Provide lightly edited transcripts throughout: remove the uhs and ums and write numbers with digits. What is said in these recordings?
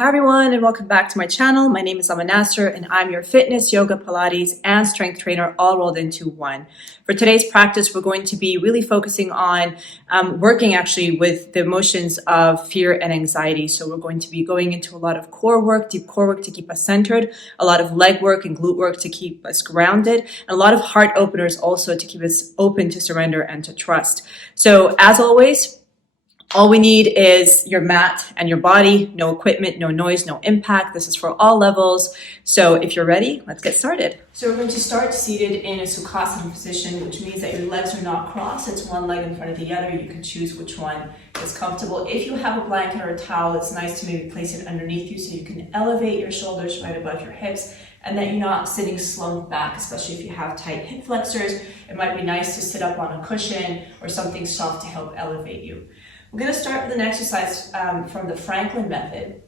Hi everyone, and welcome back to my channel. My name is Nasser, and I'm your fitness, yoga, Pilates, and strength trainer all rolled into one. For today's practice, we're going to be really focusing on working actually with the emotions of fear and anxiety. So we're going to be going into a lot of core work, deep core work to keep us centered, a lot of leg work and glute work to keep us grounded, and a lot of heart openers also to keep us open to surrender and to trust. So as always, all we need is your mat and your body, no equipment, no noise, no impact. This is for all levels. So if you're ready, let's get started. So we're going to start seated in a Sukhasana position, which means that your legs are not crossed. It's one leg in front of the other. You can choose which one is comfortable. If you have a blanket or a towel, it's nice to maybe place it underneath you so you can elevate your shoulders right above your hips and that you're not sitting slumped back, especially if you have tight hip flexors. It might be nice to sit up on a cushion or something soft to help elevate you. We're going to start with an exercise from the Franklin method,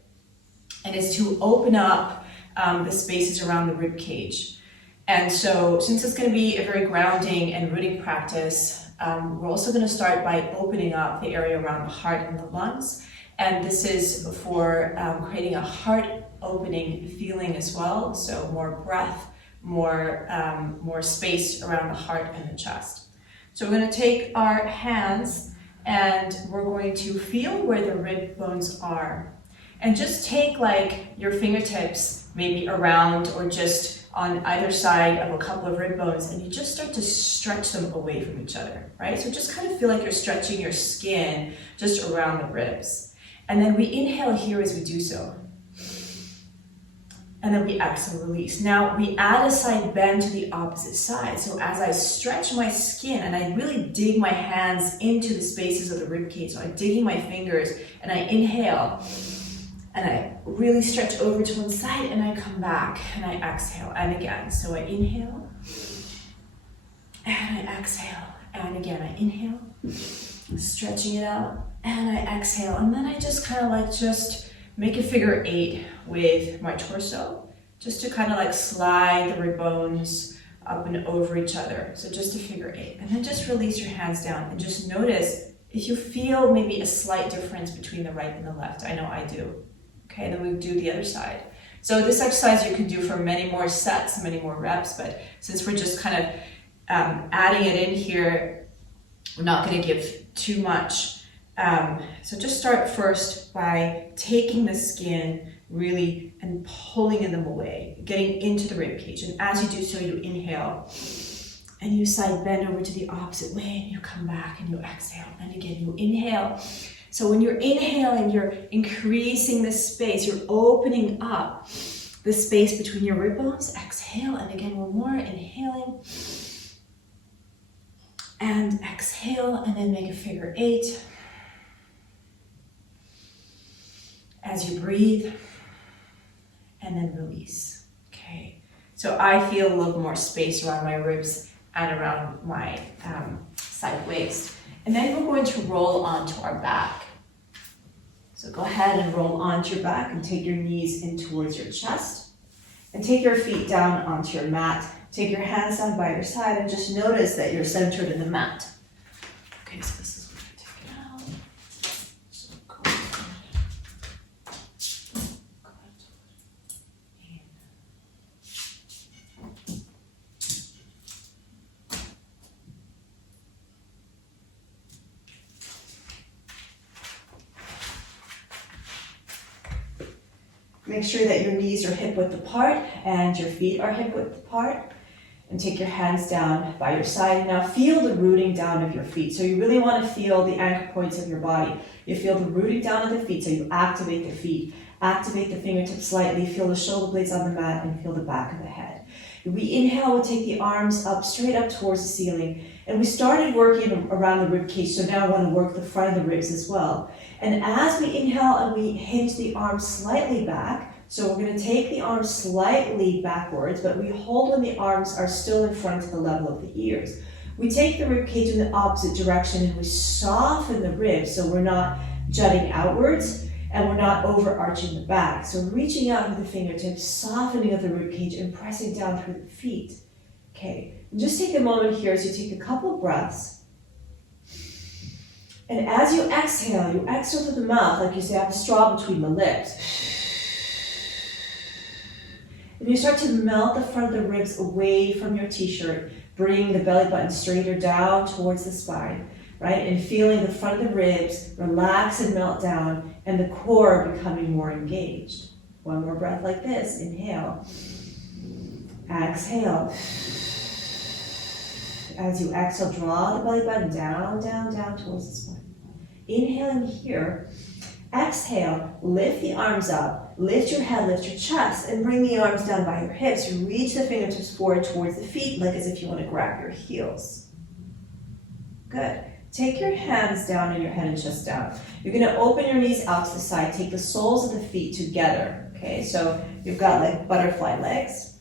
and it's to open up the spaces around the rib cage. And so since it's going to be a very grounding and rooting practice, we're also going to start by opening up the area around the heart and the lungs. And this is for creating a heart opening feeling as well. So more breath, more space around the heart and the chest. So we're going to take our hands and we're going to feel where the rib bones are. And just take like your fingertips maybe around or just on either side of a couple of rib bones, and you just start to stretch them away from each other, right? So just kind of feel like you're stretching your skin just around the ribs. And then we inhale here as we do so. And then we exhale, release. Now we add a side bend to the opposite side. So as I stretch my skin and I really dig my hands into the spaces of the rib cage, so I'm digging my fingers and I inhale and I really stretch over to one side and I come back and I exhale and again. So I inhale and I exhale and again I inhale, stretching it out and I exhale, and then I just kind of like just make a figure 8 with my torso, just to kind of like slide the rib bones up and over each other. So just a figure 8. And then just release your hands down and just notice if you feel maybe a slight difference between the right and the left. I know I do. Okay, then we do the other side. So this exercise you can do for many more sets, many more reps, but since we're just kind of adding it in here, we're not going to give too much. So just start first by taking the skin really and pulling them away, getting into the rib cage. And as you do so, you inhale and you side bend over to the opposite way and you come back and you exhale. And again, you inhale. So when you're inhaling, you're increasing the space. You're opening up the space between your rib bones. Exhale. And again, one more. Inhaling and exhale. And then make a figure 8. As you breathe, and then release. Okay, so I feel a little more space around my ribs and around my side waist. And then we're going to roll onto our back. So go ahead and roll onto your back and take your knees in towards your chest. And take your feet down onto your mat. Take your hands down by your side and just notice that you're centered in the mat. Okay, so this is what I take it out. So go ahead. Make sure that your knees are hip width apart and your feet are hip width apart. And take your hands down by your side. Now feel the rooting down of your feet. So you really want to feel the anchor points of your body. You feel the rooting down of the feet, so you activate the feet. Activate the fingertips slightly. Feel the shoulder blades on the mat and feel the back of the head. If we inhale, we'll take the arms up, straight up towards the ceiling. And we started working around the rib cage, so now I want to work the front of the ribs as well. And as we inhale and we hinge the arms slightly back, so we're going to take the arms slightly backwards, but we hold when the arms are still in front to the level of the ears. We take the rib cage in the opposite direction and we soften the ribs so we're not jutting outwards and we're not overarching the back. So reaching out with the fingertips, softening of the rib cage and pressing down through the feet. Okay, and just take a moment here as you take a couple breaths. And as you exhale through the mouth, like you say, I have a straw between the lips. And you start to melt the front of the ribs away from your t-shirt, bringing the belly button straighter down towards the spine, right? And feeling the front of the ribs relax and melt down, and the core becoming more engaged. One more breath like this. Inhale. Exhale. As you exhale, draw the belly button down, down, down towards the spine. Inhaling here. Exhale, lift the arms up, lift your head, lift your chest, and bring the arms down by your hips. Reach the fingertips forward towards the feet, like as if you want to grab your heels. Good. Take your hands down and your head and chest down. You're going to open your knees out to the side. Take the soles of the feet together. Okay, so you've got like butterfly legs.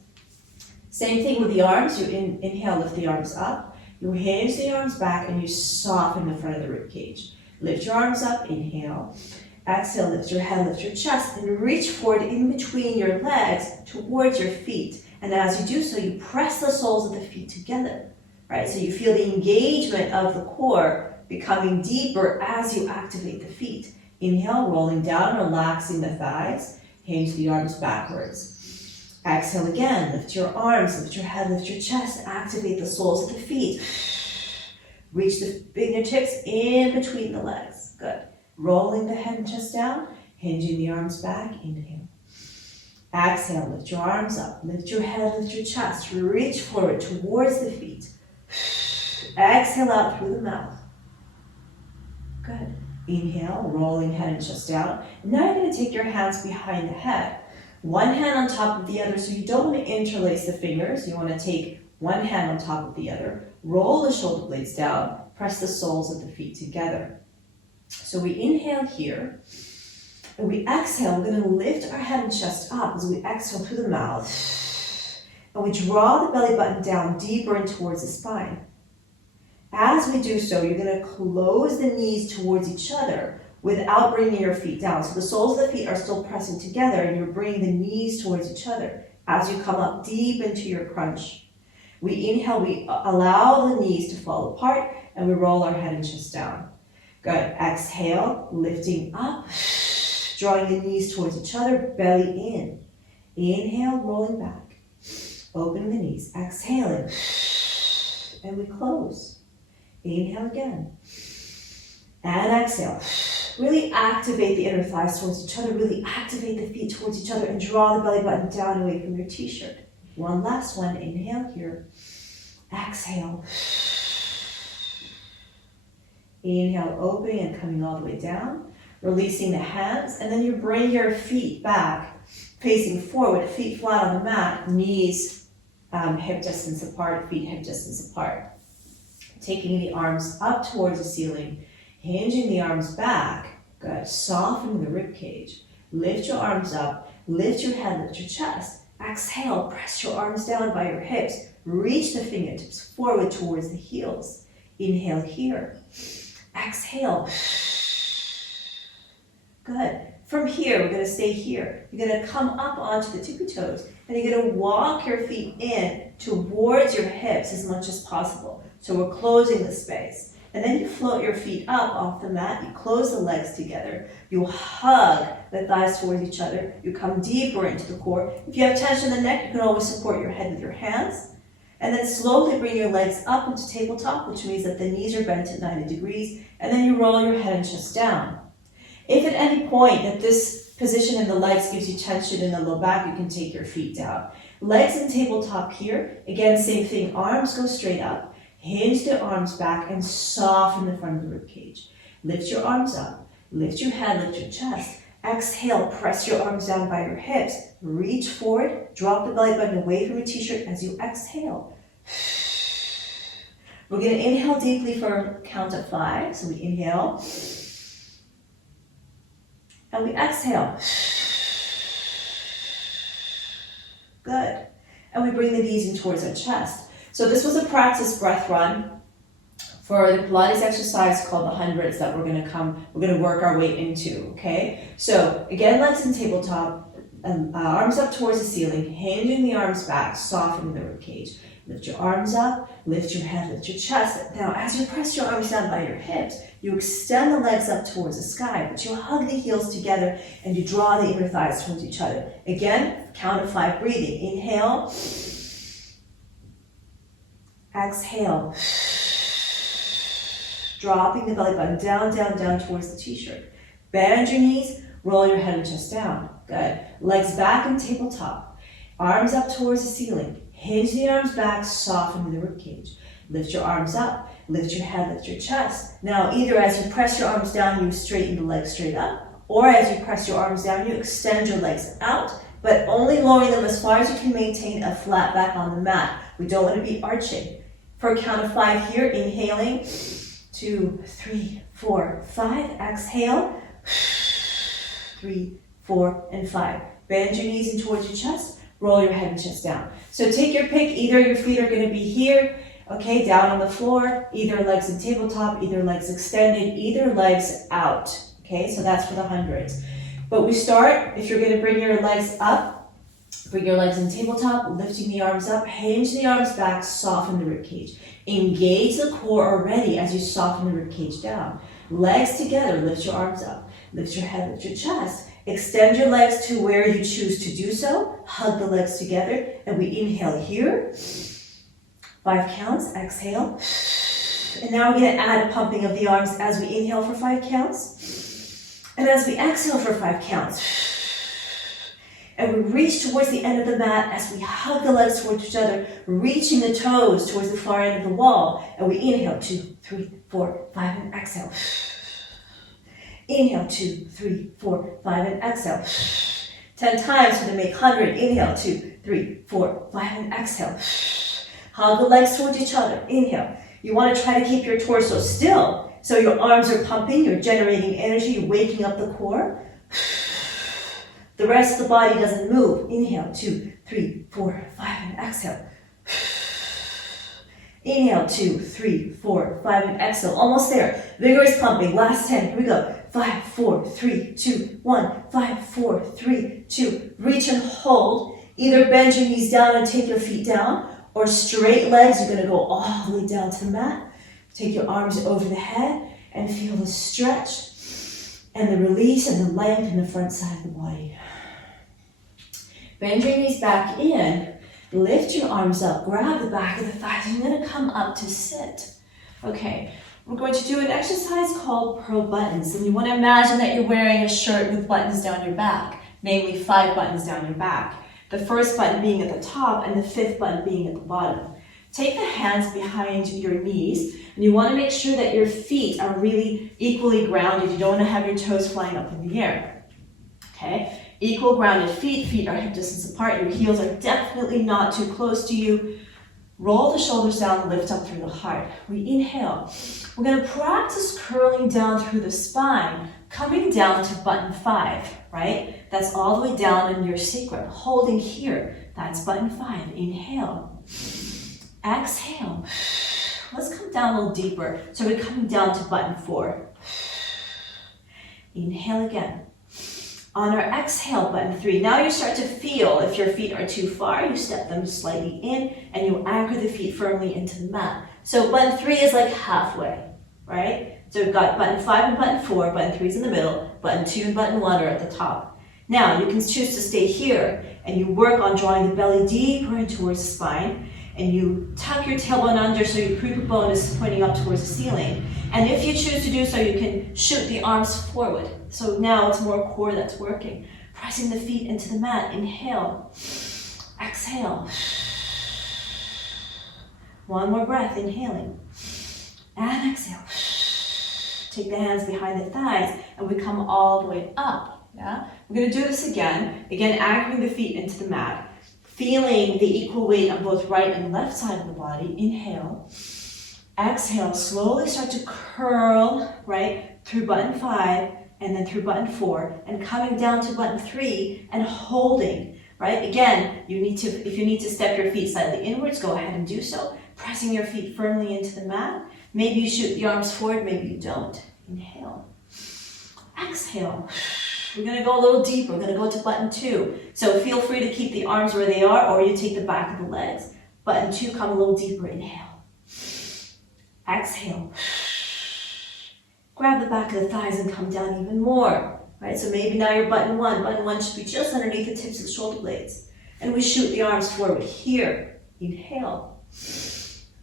Same thing with the arms. You inhale, lift the arms up. You hinge the arms back and you soften the front of the rib cage. Lift your arms up, inhale. Exhale, lift your head, lift your chest, and reach forward in between your legs towards your feet. And as you do so, you press the soles of the feet together, right? So you feel the engagement of the core becoming deeper as you activate the feet. Inhale, rolling down, relaxing the thighs. Hinge the arms backwards. Exhale again, lift your arms, lift your head, lift your chest, activate the soles of the feet. Reach the fingertips in between the legs. Good. Rolling the head and chest down, hinging the arms back, inhale. Exhale, lift your arms up, lift your head, lift your chest, reach forward towards the feet. Exhale out through the mouth. Good. Inhale, rolling head and chest down. Now you're going to take your hands behind the head. One hand on top of the other, so you don't want to interlace the fingers. You want to take one hand on top of the other. Roll the shoulder blades down, press the soles of the feet together. So we inhale here, and we exhale. We're going to lift our head and chest up as we exhale through the mouth. And we draw the belly button down deeper and towards the spine. As we do so, you're going to close the knees towards each other without bringing your feet down. So the soles of the feet are still pressing together, and you're bringing the knees towards each other as you come up deep into your crunch. We inhale, we allow the knees to fall apart, and we roll our head and chest down. Good. Exhale, lifting up, drawing the knees towards each other, belly in. Inhale, rolling back. Open the knees. Exhaling. And we close. Inhale again. And exhale. Really activate the inner thighs towards each other. Really activate the feet towards each other and draw the belly button down away from your t-shirt. One last one. Inhale here. Exhale. Inhale, opening and coming all the way down. Releasing the hands, and then you bring your feet back, facing forward, feet flat on the mat, knees hip distance apart, feet hip distance apart. Taking the arms up towards the ceiling, hinging the arms back. Good. Softening the rib cage. Lift your arms up, lift your head, lift your chest. Exhale, press your arms down by your hips. Reach the fingertips forward towards the heels. Inhale here. Exhale. Good. From here, we're going to stay here. You're going to come up onto the tippy toes, and you're going to walk your feet in towards your hips as much as possible. So we're closing the space. And then you float your feet up off the mat. You close the legs together. You hug the thighs towards each other. You come deeper into the core. If you have tension in the neck, you can always support your head with your hands. And then slowly bring your legs up into tabletop, which means that the knees are bent at 90 degrees. And then you roll your head and chest down. If at any point that this position in the legs gives you tension in the low back, you can take your feet down. Legs in tabletop here. Again, same thing. Arms go straight up. Hinge the arms back and soften the front of the rib cage. Lift your arms up. Lift your head, lift your chest. Exhale, press your arms down by your hips. Reach forward, drop the belly button away from your t-shirt as you exhale. We're going to inhale deeply for a count of 5. So we inhale. And we exhale. Good. And we bring the knees in towards our chest. So this was a practice breath run for the Pilates exercise called the hundreds that we're going to work our way into, okay? So again, legs in tabletop, arms up towards the ceiling, hinging the arms back, softening the rib cage. Lift your arms up, lift your head, lift your chest. Now, as you press your arms down by your hips, you extend the legs up towards the sky, but you hug the heels together and you draw the inner thighs towards each other. Again, count of 5 breathing. Inhale. Exhale. Dropping the belly button down, down, down towards the t-shirt. Bend your knees, roll your head and chest down. Good. Legs back in tabletop. Arms up towards the ceiling. Hinge the arms back, soften the ribcage. Lift your arms up, lift your head, lift your chest. Now, either as you press your arms down, you straighten the legs straight up, or as you press your arms down, you extend your legs out, but only lowering them as far as you can maintain a flat back on the mat. We don't want to be arching. For a count of 5 here, inhaling, 2, 3, 4, 5. Exhale, 3, 4, and 5. Bend your knees in towards your chest. Roll your head and chest down. So take your pick. Either your feet are going to be here, okay, down on the floor, either legs in tabletop, either legs extended, either legs out. Okay, so that's for the hundreds. But we start, if you're going to bring your legs up, bring your legs in tabletop, lifting the arms up, hinge the arms back, soften the ribcage. Engage the core already as you soften the ribcage down. Legs together, lift your arms up, lift your head, lift your chest. Extend your legs to where you choose to do so. Hug the legs together, and we inhale here. 5 counts, exhale. And now we're going to add a pumping of the arms as we inhale for 5 counts. And as we exhale for 5 counts. And we reach towards the end of the mat as we hug the legs towards each other, reaching the toes towards the far end of the wall. And we inhale 2, 3, 4, 5, and exhale. Inhale, 2, 3, 4, 5, and exhale. 10 times for the make 100. Inhale, 2, 3, 4, 5, and exhale. Hug the legs towards each other. Inhale. You want to try to keep your torso still. So your arms are pumping, you're generating energy, you're waking up the core. The rest of the body doesn't move. Inhale, 2, 3, 4, 5, and exhale. Inhale, 2, 3, 4, 5, and exhale. Almost there. Vigorous pumping. Last 10. Here we go. 5, 4, 3, 2, 1. 5, 4, 3, 2. Reach and hold. Either bend your knees down and take your feet down, or straight legs. You're going to go all the way down to the mat. Take your arms over the head and feel the stretch and the release and the length in the front side of the body. Bend your knees back in. Lift your arms up, grab the back of the thighs, and you're going to come up to sit. Okay, we're going to do an exercise called pearl buttons, and you want to imagine that you're wearing a shirt with buttons down your back, namely 5 buttons down your back. The first button being at the top and the 5th button being at the bottom. Take the hands behind your knees, and you want to make sure that your feet are really equally grounded. You don't want to have your toes flying up in the air. Okay? Equal grounded feet are hip distance apart. Your heels are definitely not too close to you. Roll the shoulders down, lift up through the heart. We inhale. We're going to practice curling down through the spine, coming down to button 5, right? That's all the way down in your sacrum. Holding here, that's button 5. Inhale. Exhale. Let's come down a little deeper. So we're coming down to button 4. Inhale again. On our exhale, button 3. Now you start to feel if your feet are too far, you step them slightly in and you anchor the feet firmly into the mat. So button 3 is like halfway, right? So we've got button 5 and button 4, button 3 is in the middle, button 2 and button 1 are at the top. Now you can choose to stay here and you work on drawing the belly deeper in towards the spine, and you tuck your tailbone under so your creeper bone is pointing up towards the ceiling. And if you choose to do so, you can shoot the arms forward. So now it's more core that's working. Pressing the feet into the mat. Inhale. Exhale. One more breath. Inhaling. And exhale. Take the hands behind the thighs and we come all the way up. Yeah? We're going to do this again. Again, anchoring the feet into the mat. Feeling the equal weight on both right and left side of the body. Inhale. Exhale. Slowly start to curl, right, through button 5 and then through button 4 and coming down to button 3 and holding, right? Again, if you need to step your feet slightly inwards, go ahead and do so. Pressing your feet firmly into the mat. Maybe you shoot the arms forward, maybe you don't. Inhale. Exhale. We're going to go a little deeper. We're going to go to button 2. So feel free to keep the arms where they are, or you take the back of the legs. Button 2, come a little deeper, inhale. Exhale. Grab the back of the thighs and come down even more. Right, so maybe now you're button 1. Button 1 should be just underneath the tips of the shoulder blades. And we shoot the arms forward here. Inhale.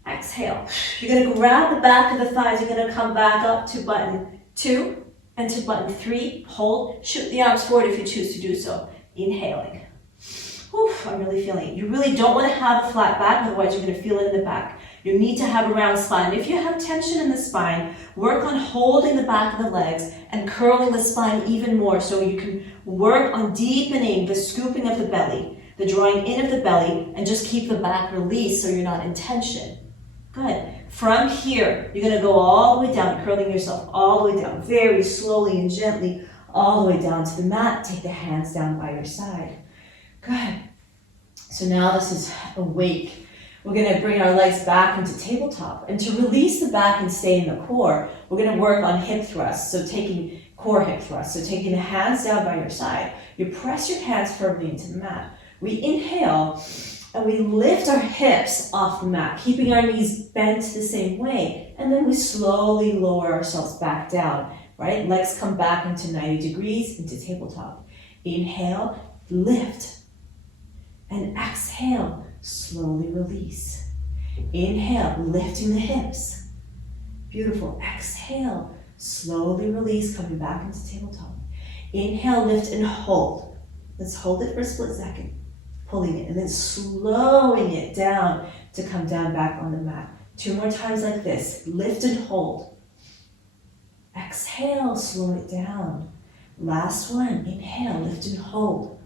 Exhale. You're going to grab the back of the thighs. You're going to come back up to button 2 and to button 3. Hold. Shoot the arms forward if you choose to do so. Inhaling. Whew, I'm really feeling it. You really don't want to have a flat back, otherwise you're going to feel it in the back. You need to have a round spine. If you have tension in the spine, work on holding the back of the legs and curling the spine even more, so you can work on deepening the scooping of the belly, the drawing in of the belly, and just keep the back released so you're not in tension. Good. From here, you're going to go all the way down, curling yourself all the way down, very slowly and gently, all the way down to the mat. Take the hands down by your side. Good. So now this is awake. We're going to bring our legs back into tabletop. And to release the back and stay in the core, we're going to work on hip thrusts. So taking core hip thrusts. So taking the hands down by your side. You press your hands firmly into the mat. We inhale and we lift our hips off the mat, keeping our knees bent the same way. And then we slowly lower ourselves back down, right? Legs come back into 90 degrees, into tabletop. Inhale, lift. And exhale, slowly release. Inhale, lifting the hips. Beautiful. Exhale, slowly release, coming back into tabletop. Inhale, lift and hold. Let's hold it for a split second. Pulling it and then slowing it down to come down back on the mat. 2 more times like this. Lift and hold. Exhale, slow it down. Last one. Inhale, lift and hold.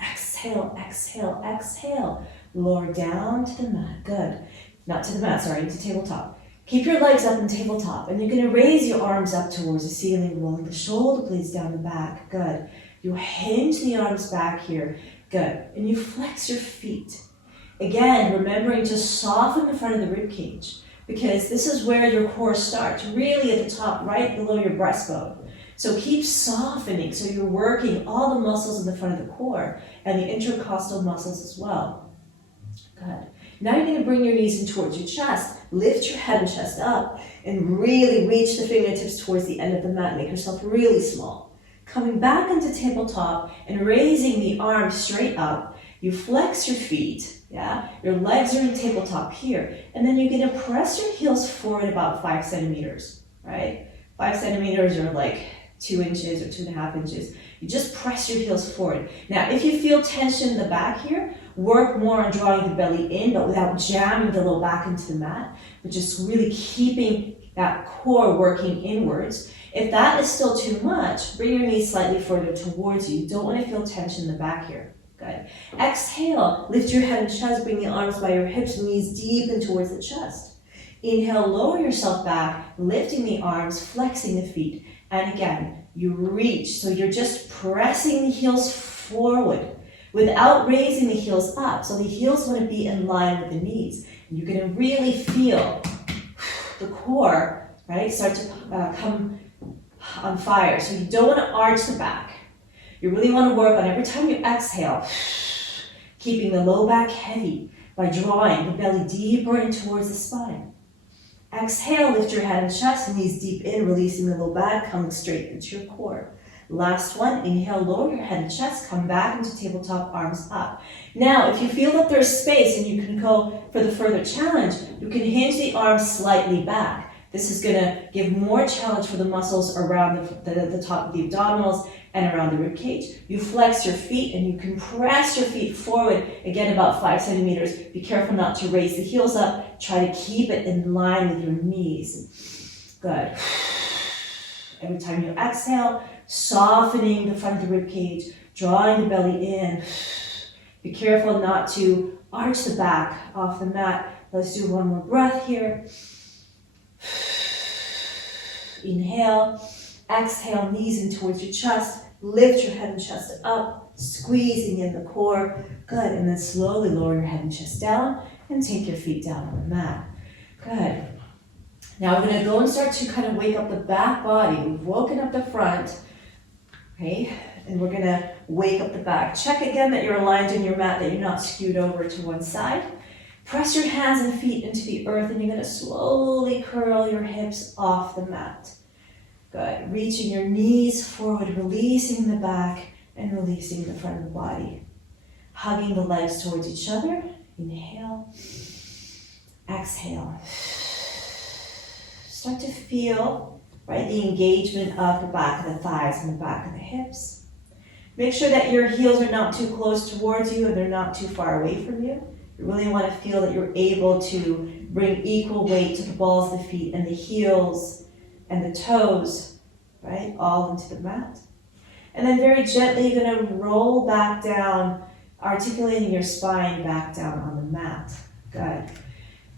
Exhale, exhale, exhale. Lower down to the mat. Good. Not to the mat, sorry, to tabletop. Keep your legs up in tabletop, and you're going to raise your arms up towards the ceiling, rolling the shoulder blades down the back. Good. You hinge the arms back here. Good. And you flex your feet. Again, remembering to soften the front of the rib cage, because this is where your core starts, really at the top, right below your breastbone. So keep softening, so you're working all the muscles in the front of the core and the intercostal muscles as well. Good. Now you're going to bring your knees in towards your chest. Lift your head and chest up and really reach the fingertips towards the end of the mat. Make yourself really small. Coming back into tabletop and raising the arms straight up. You flex your feet, yeah? Your legs are in tabletop here. And then you're going to press your heels forward about 5 centimeters, right? 5 centimeters are like 2 inches or 2.5 inches. You just press your heels forward. Now, if you feel tension in the back here, work more on drawing the belly in, but without jamming the low back into the mat, but just really keeping that core working inwards. If that is still too much, bring your knees slightly further towards you. You don't want to feel tension in the back here. Good. Exhale, lift your head and chest, bring the arms by your hips, knees deep in towards the chest. Inhale, lower yourself back, lifting the arms, flexing the feet. And again, you reach, so you're just pressing the heels forward without raising the heels up. So the heels want to be in line with the knees. And you're going to really feel the core, right, start to come on fire. So you don't want to arch the back. You really want to work on every time you exhale, keeping the low back heavy by drawing the belly deeper in towards the spine. Exhale, lift your head and chest, knees deep in, releasing the low back, coming straight into your core. Last one, inhale, lower your head and chest, come back into tabletop, arms up. Now, if you feel that there's space and you can go for the further challenge, you can hinge the arms slightly back. This is going to give more challenge for the muscles around the top of the abdominals and around the rib cage. You flex your feet and you can press your feet forward, again about 5 centimeters. Be careful not to raise the heels up. Try to keep it in line with your knees. Good. Every time you exhale, softening the front of the rib cage, drawing the belly in. Be careful not to arch the back off the mat. Let's do one more breath here. Inhale, exhale, knees in towards your chest. Lift your head and chest up, squeezing in the core. Good, and then slowly lower your head and chest down and take your feet down on the mat. Good. Now we're going to go and start to kind of wake up the back body. We've woken up the front. Okay, and we're gonna wake up the back. Check again that you're aligned in your mat, that you're not skewed over to one side. Press your hands and feet into the earth, and you're gonna slowly curl your hips off the mat. Good, reaching your knees forward, releasing the back and releasing the front of the body. Hugging the legs towards each other. Inhale, exhale. Start to feel, right, the engagement of the back of the thighs and the back of the hips. Make sure that your heels are not too close towards you and they're not too far away from you. You really want to feel that you're able to bring equal weight to the balls of the feet and the heels and the toes, right, all into the mat. And then very gently, you're going to roll back down, articulating your spine back down on the mat. Good.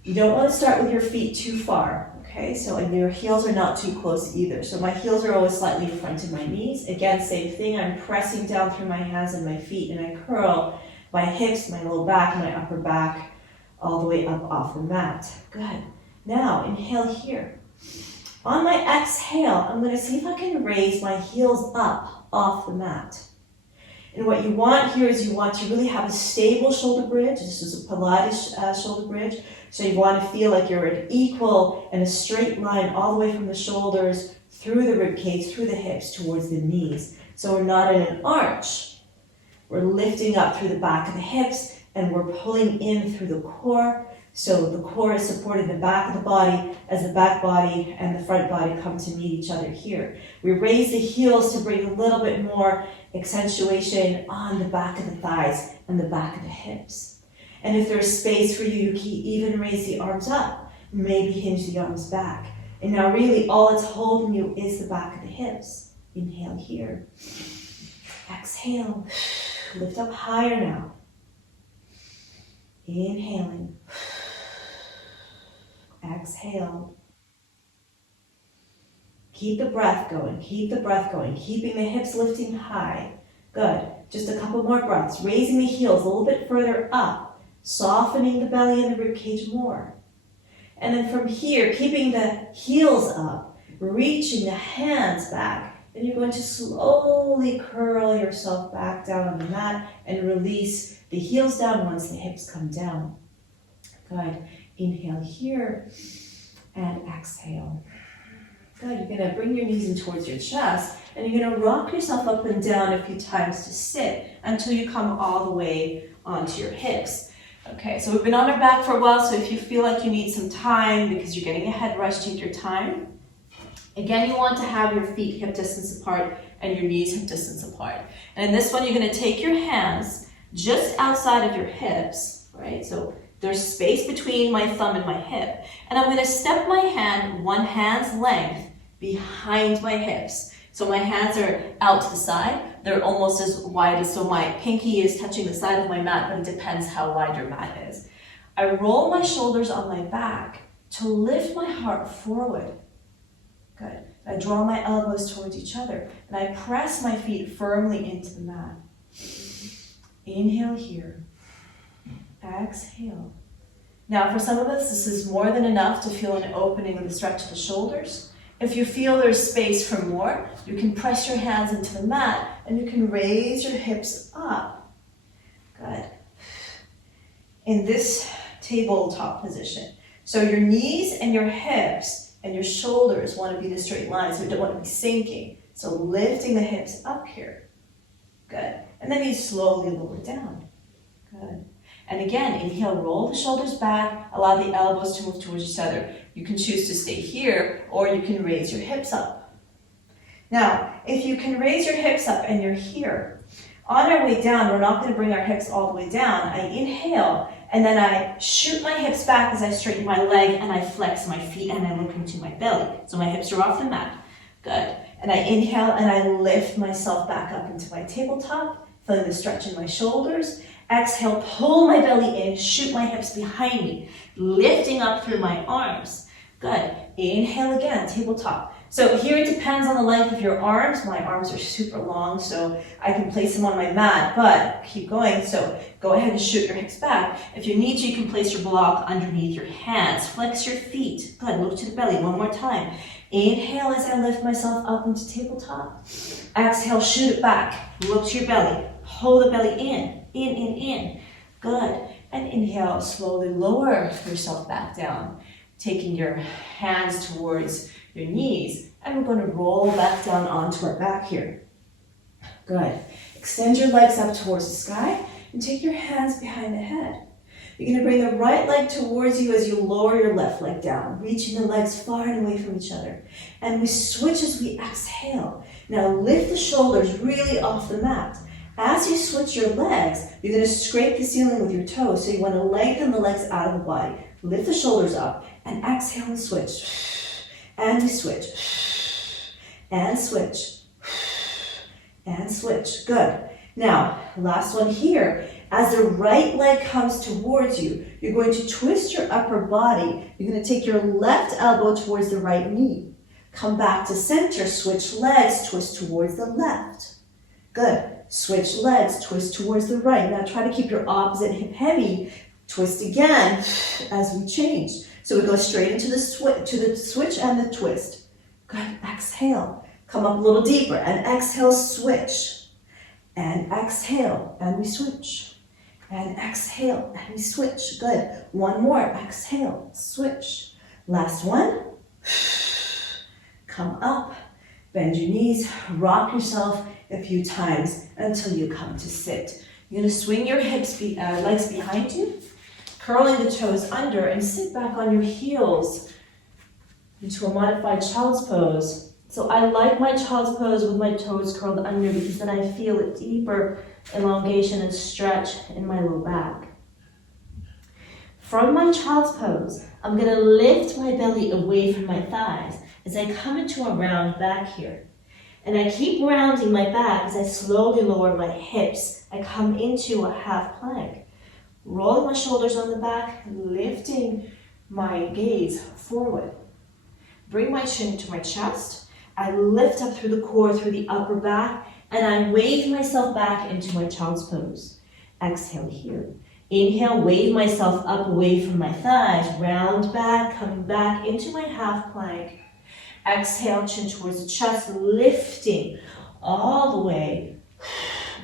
You don't want to start with your feet too far, okay? So, and your heels are not too close either. So my heels are always slightly in front of my knees. Again, same thing. I'm pressing down through my hands and my feet, and I curl my hips, my low back, my upper back, all the way up off the mat. Good. Now, inhale here. On my exhale, I'm going to see if I can raise my heels up off the mat. And what you want here is you want to really have a stable shoulder bridge. This is a Pilates shoulder bridge. So you want to feel like you're at equal and a straight line all the way from the shoulders through the rib cage, through the hips, towards the knees. So we're not in an arch. We're lifting up through the back of the hips and we're pulling in through the core. So the core is supporting the back of the body as the back body and the front body come to meet each other here. We raise the heels to bring a little bit more accentuation on the back of the thighs and the back of the hips. And if there's space for you, you can even raise the arms up, maybe hinge the arms back. And now really all it's holding you is the back of the hips. Inhale here. Exhale. Lift up higher now. Inhaling. Exhale. Keep the breath going, keep the breath going, keeping the hips lifting high. Good. Just a couple more breaths. Raising the heels a little bit further up, softening the belly and the rib cage more. And then from here, keeping the heels up, reaching the hands back, and you're going to slowly curl yourself back down on the mat and release the heels down once the hips come down. Good. Inhale here and exhale. Good. You're going to bring your knees in towards your chest and you're going to rock yourself up and down a few times to sit until you come all the way onto your hips. Okay, so we've been on our back for a while, so if you feel like you need some time because you're getting a head rush, take your time. Again, you want to have your feet hip distance apart and your knees hip distance apart. And in this one, you're going to take your hands just outside of your hips, right? So there's space between my thumb and my hip. And I'm going to step my hand one hand's length behind my hips. So my hands are out to the side. They're almost as wide as, so my pinky is touching the side of my mat, but it depends how wide your mat is. I roll my shoulders on my back to lift my heart forward. Good. I draw my elbows towards each other and I press my feet firmly into the mat. Inhale here. Exhale. Now for some of us, this is more than enough to feel an opening of the stretch of the shoulders. If you feel there's space for more, you can press your hands into the mat and you can raise your hips up. Good. In this tabletop position. So your knees and your hips and your shoulders want to be the straight lines, so you don't want to be sinking. So lifting the hips up here. Good. And then you slowly lower down. Good. And again, inhale, roll the shoulders back, allow the elbows to move towards each other. You can choose to stay here, or you can raise your hips up. Now, if you can raise your hips up and you're here, on our way down, we're not going to bring our hips all the way down. I inhale, and then I shoot my hips back as I straighten my leg, and I flex my feet, and I look into my belly. So my hips are off the mat. Good. And I inhale, and I lift myself back up into my tabletop, feeling the stretch in my shoulders. Exhale, pull my belly in, shoot my hips behind me, lifting up through my arms. Good. Inhale again, tabletop. So here it depends on the length of your arms. My arms are super long, so I can place them on my mat, but keep going. So go ahead and shoot your hips back. If you need to, you can place your block underneath your hands. Flex your feet. Good. Look to the belly one more time. Inhale as I lift myself up into tabletop. Exhale, shoot it back. Look to your belly. Hold the belly in. In. Good. And inhale, slowly lower yourself back down. Taking your hands towards your knees. And we're going to roll back down onto our back here. Good. Extend your legs up towards the sky and take your hands behind the head. You're going to bring the right leg towards you as you lower your left leg down, reaching the legs far and away from each other. And we switch as we exhale. Now lift the shoulders really off the mat. As you switch your legs, you're going to scrape the ceiling with your toes. So you want to lengthen the legs out of the body. Lift the shoulders up and exhale and switch. And we switch. And switch. And switch. Good. Now, last one here. As the right leg comes towards you, you're going to twist your upper body. You're going to take your left elbow towards the right knee. Come back to center, switch legs, twist towards the left. Good. Switch legs, twist towards the right. Now try to keep your opposite hip heavy. Twist again as we change. So we go straight into the switch and the twist. Good. Exhale. Come up a little deeper and exhale, switch. And exhale, and we switch. And exhale, and we switch. Good. One more. Exhale, switch. Last one. Come up, bend your knees, rock yourself a few times until you come to sit. You're going to swing your legs behind you, curling the toes under, and sit back on your heels into a modified child's pose. So I like my child's pose with my toes curled under because then I feel a deeper elongation and stretch in my low back. From my child's pose, I'm going to lift my belly away from my thighs as I come into a round back here. And I keep rounding my back as I slowly lower my hips. I come into a half plank. Rolling my shoulders on the back, lifting my gaze forward. Bring my chin to my chest. I lift up through the core, through the upper back, and I wave myself back into my child's pose. Exhale here. Inhale, wave myself up away from my thighs, round back, coming back into my half plank. Exhale, chin towards the chest, lifting all the way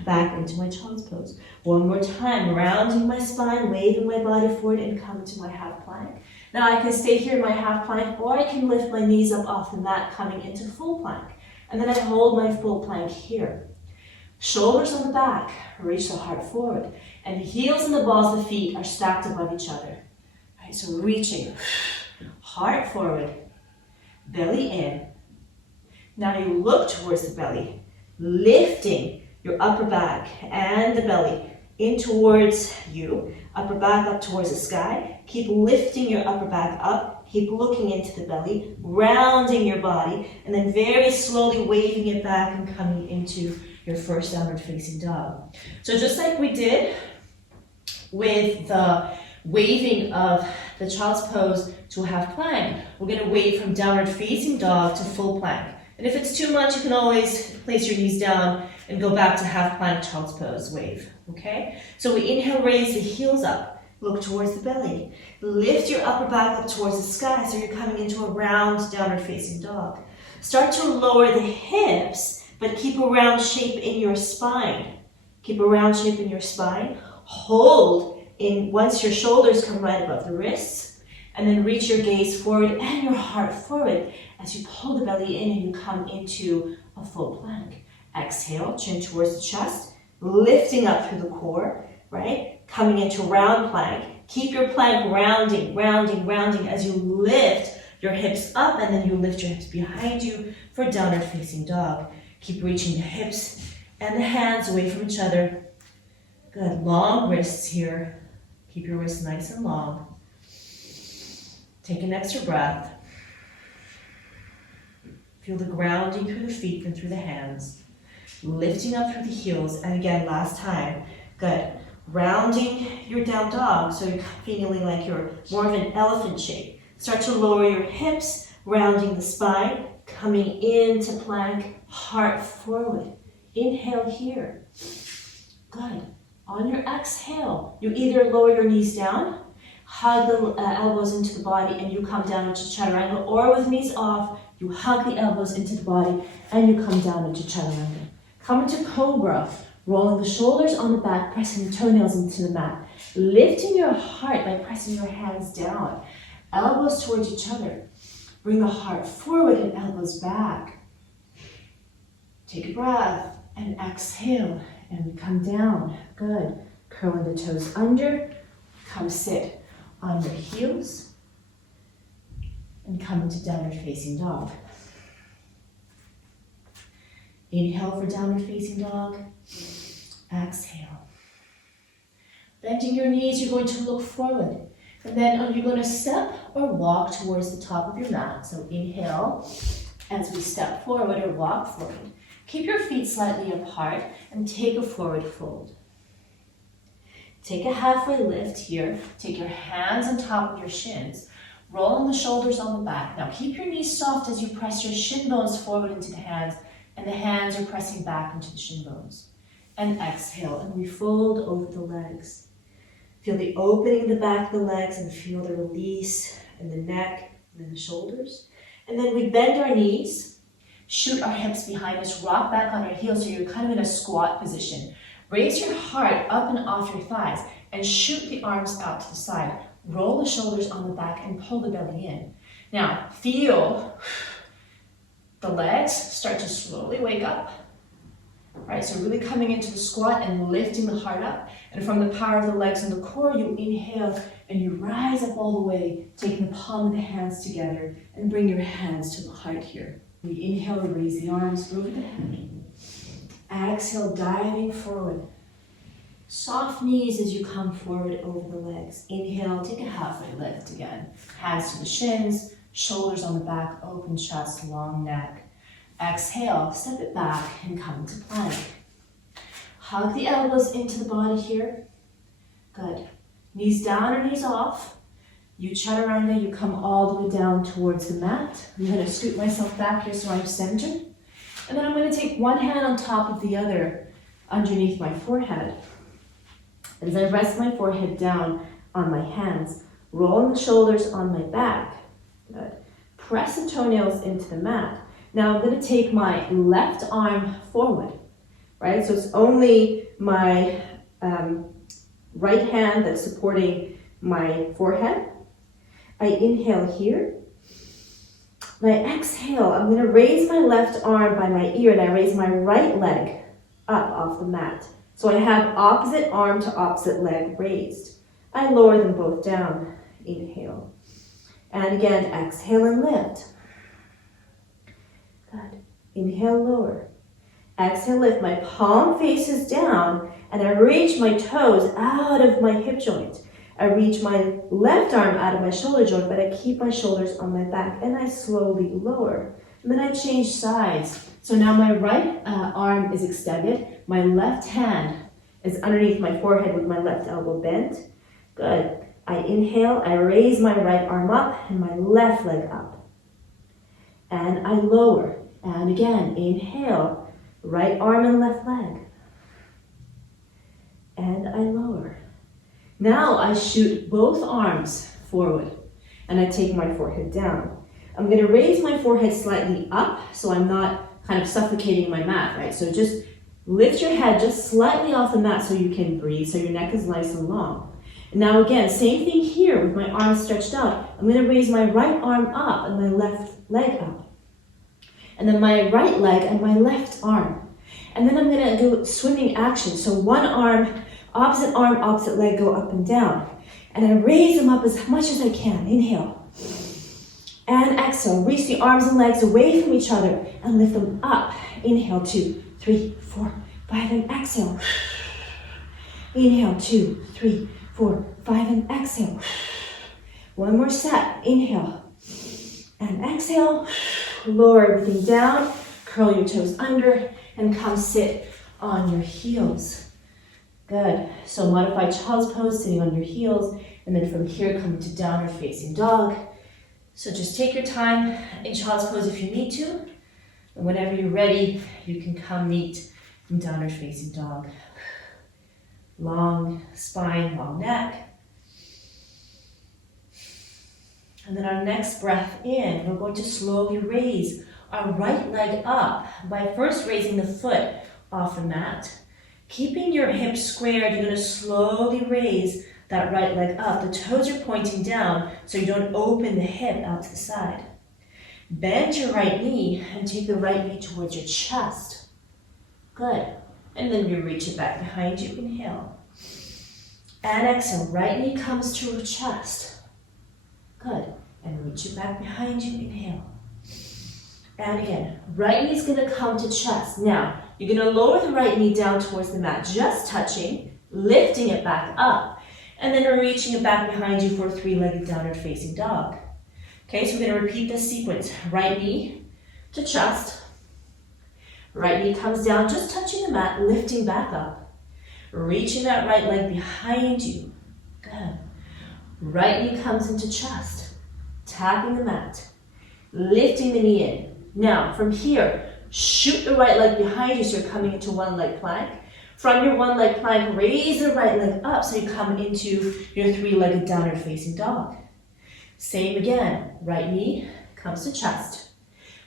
back into my child's pose. One more time, rounding my spine, waving my body forward, and come to my half plank. Now I can stay here in my half plank, or I can lift my knees up off the mat, coming into full plank. And then I hold my full plank here. Shoulders on the back, reach the heart forward. And the heels and the balls of the feet are stacked above each other. Right, so reaching, heart forward, belly in. Now you look towards the belly, lifting your upper back and the belly in towards you. Upper back up towards the sky. Keep lifting your upper back up. Keep looking into the belly, rounding your body, and then very slowly waving it back and coming into your first downward facing dog. So just like we did with the waving of the child's pose to a half plank, we're going to wave from downward facing dog to full plank. And if it's too much, you can always place your knees down and go back to half plank child's pose wave. Okay? So we inhale, raise the heels up. Look towards the belly. Lift your upper back up towards the sky so you're coming into a round downward facing dog. Start to lower the hips, but keep a round shape in your spine. Keep a round shape in your spine. Hold in once your shoulders come right above the wrists, and then reach your gaze forward and your heart forward as you pull the belly in and you come into a full plank. Exhale, chin towards the chest, lifting up through the core, right? Coming into round plank. Keep your plank rounding, rounding, rounding as you lift your hips up, and then you lift your hips behind you for downward facing dog. Keep reaching the hips and the hands away from each other. Good, long wrists here. Keep your wrists nice and long. Take an extra breath. Feel the grounding through the feet and through the hands. Lifting up through the heels, and again, last time. Good. Rounding your down dog, so you're feeling like you're more of an elephant shape. Start to lower your hips, rounding the spine, coming into plank, heart forward. Inhale here. Good. On your exhale, you either lower your knees down, hug the elbows into the body, and you come down into chaturanga, or with knees off, You hug the elbows into the body and you come down into chaturanga. Come into cobra, rolling the shoulders on the back, pressing the toenails into the mat. Lifting your heart by pressing your hands down. Elbows towards each other. Bring the heart forward and elbows back. Take a breath and exhale and we come down. Good. Curling the toes under. Come sit on your heels and come into downward facing dog. Inhale for downward facing dog. Exhale. Bending your knees, you're going to look forward. And then you're going to step or walk towards the top of your mat. So inhale as we step forward or walk forward. Keep your feet slightly apart and take a forward fold. Take a halfway lift here. Take your hands on top of your shins. Rolling the shoulders on the back. Now keep your knees soft as you press your shin bones forward into the hands and the hands are pressing back into the shin bones. And exhale and we fold over the legs. Feel the opening in the back of the legs and feel the release in the neck and then the shoulders. And then we bend our knees, shoot our hips behind us, rock back on our heels so you're kind of in a squat position. Raise your heart up and off your thighs and shoot the arms out to the side. Roll the shoulders on the back and pull the belly in. Now feel the legs start to slowly wake up. Right, so really coming into the squat and lifting the heart up. And from the power of the legs and the core, you inhale and you rise up all the way, taking the palm of the hands together and bring your hands to the heart here. We inhale, raise the arms over the head. Exhale, diving forward. Soft knees as you come forward over the legs. Inhale, take a halfway lift again. Hands to the shins, shoulders on the back, open chest, long neck. Exhale, step it back and come to plank. Hug the elbows into the body here. Good. Knees down or knees off. You chaturanga, you come all the way down towards the mat. I'm going to scoot myself back here so I'm centered. And then I'm going to take one hand on top of the other underneath my forehead. As I rest my forehead down on my hands, rolling the shoulders on my back. Good. Press the toenails into the mat. Now I'm going to take my left arm forward, right? So it's only my right hand that's supporting my forehead. I inhale here. And I exhale, I'm going to raise my left arm by my ear and I raise my right leg up off the mat. So I have opposite arm to opposite leg raised. I lower them both down. Inhale. And again, exhale and lift. Good. Inhale, lower. Exhale, lift. My palm faces down and I reach my toes out of my hip joint. I reach my left arm out of my shoulder joint, but I keep my shoulders on my back and I slowly lower. And then I change sides. So now my right arm is extended. My left hand is underneath my forehead with my left elbow bent. Good. I inhale, I raise my right arm up and my left leg up. And I lower. And again, inhale, right arm and left leg. And I lower. Now I shoot both arms forward and I take my forehead down. I'm going to raise my forehead slightly up so I'm not kind of suffocating my mat, right? So just lift your head just slightly off the mat so you can breathe, so your neck is nice and long. And now again, same thing here with my arms stretched out. I'm going to raise my right arm up and my left leg up. And then my right leg and my left arm. And then I'm going to do swimming action. So one arm, opposite leg go up and down. And I raise them up as much as I can. Inhale. And exhale. Reach the arms and legs away from each other and lift them up. Inhale, 2, 3, 4, 5, and exhale. Inhale, 2, 3, 4, 5, and exhale. One more set. Inhale. And exhale. Lower everything down. Curl your toes under and come sit on your heels. Good. So modify child's pose, sitting on your heels. And then from here, come to downward facing dog. So just take your time in child's pose if you need to. And whenever you're ready, you can come meet in downward facing dog. Long spine, long neck. And then our next breath in, we're going to slowly raise our right leg up by first raising the foot off the mat. Keeping your hips squared, you're going to slowly raise that right leg up. The toes are pointing down so you don't open the hip out to the side. Bend your right knee and take the right knee towards your chest. Good. And then you reach it back behind you. Inhale. And exhale. Right knee comes to your chest. Good. And reach it back behind you. Inhale. And again, right knee's going to come to chest. Now, you're going to lower the right knee down towards the mat, just touching, lifting it back up, and then we're reaching it back behind you for a three-legged downward facing dog. Okay, so we're going to repeat this sequence. Right knee to chest. Right knee comes down, just touching the mat, lifting back up. Reaching that right leg behind you. Good. Right knee comes into chest, tapping the mat, lifting the knee in. Now, from here, shoot the right leg behind you so you're coming into one leg plank. From your one leg plank, raise the right leg up so you come into your three-legged downward facing dog. Same again, right knee comes to chest.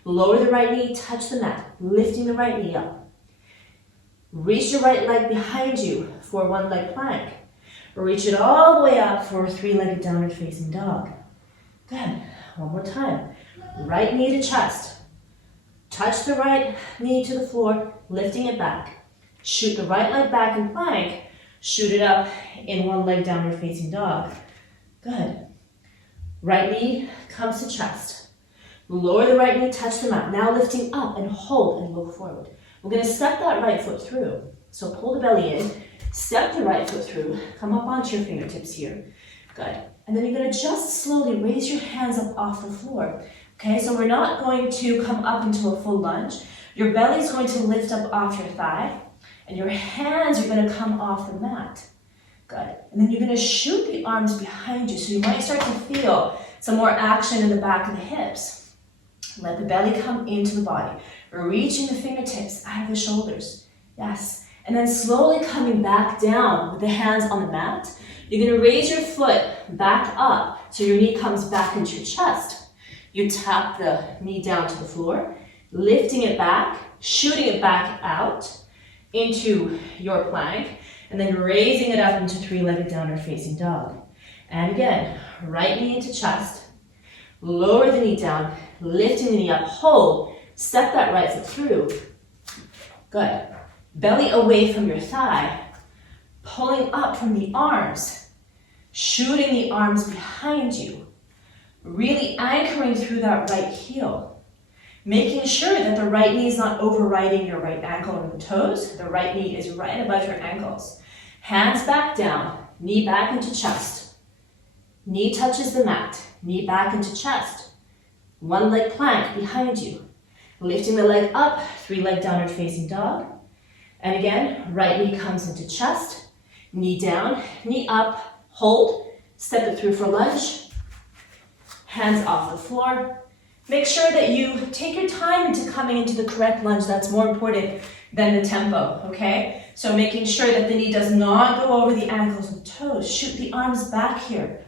Lower the right knee, touch the mat, lifting the right knee up. Reach your right leg behind you for one leg plank. Reach it all the way up for a three-legged downward facing dog. Good, one more time. Right knee to chest. Touch the right knee to the floor, lifting it back. Shoot the right leg back in plank. Shoot it up in one leg downward facing dog. Good. Right knee comes to chest. Lower the right knee, touch the mat. Now lifting up and hold and look forward. We're going to step that right foot through. So pull the belly in, step the right foot through, come up onto your fingertips here. Good. And then you're going to just slowly raise your hands up off the floor. Okay, so we're not going to come up into a full lunge. Your belly is going to lift up off your thigh, and your hands are going to come off the mat. Good. And then you're going to shoot the arms behind you, so you might start to feel some more action in the back of the hips. Let the belly come into the body. Reaching the fingertips out of the shoulders. Yes. And then slowly coming back down with the hands on the mat. You're going to raise your foot back up so your knee comes back into your chest. You tap the knee down to the floor, lifting it back, shooting it back out into your plank, and then raising it up into three-legged downward facing dog. And again, right knee into chest, lower the knee down, lifting the knee up, hold, step that right foot through. Good. Belly away from your thigh, pulling up from the arms, shooting the arms behind you. Really anchoring through that right heel. Making sure that the right knee is not overriding your right ankle or the toes. The right knee is right above your ankles. Hands back down, knee back into chest. Knee touches the mat, knee back into chest. One leg plank behind you. Lifting the leg up, three-leg downward facing dog. And again, right knee comes into chest. Knee down, knee up, hold. Step it through for lunge. Hands off the floor. Make sure that you take your time into coming into the correct lunge. That's more important than the tempo, okay? So making sure that the knee does not go over the ankles or the toes. Shoot the arms back here.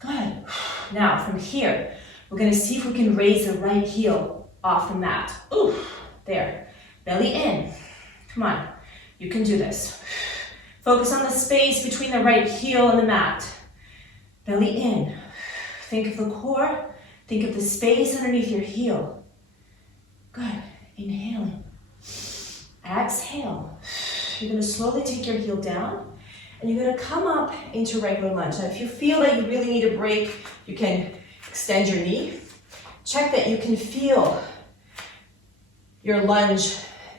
Good. Now from here, we're going to see if we can raise the right heel off the mat. Ooh, there. Belly in. Come on. You can do this. Focus on the space between the right heel and the mat. Belly in. Think of the core. Think of the space underneath your heel. Good. Inhaling. Exhale. You're going to slowly take your heel down and you're going to come up into regular lunge. Now, if you feel that you really need a break, you can extend your knee. Check that you can feel your lunge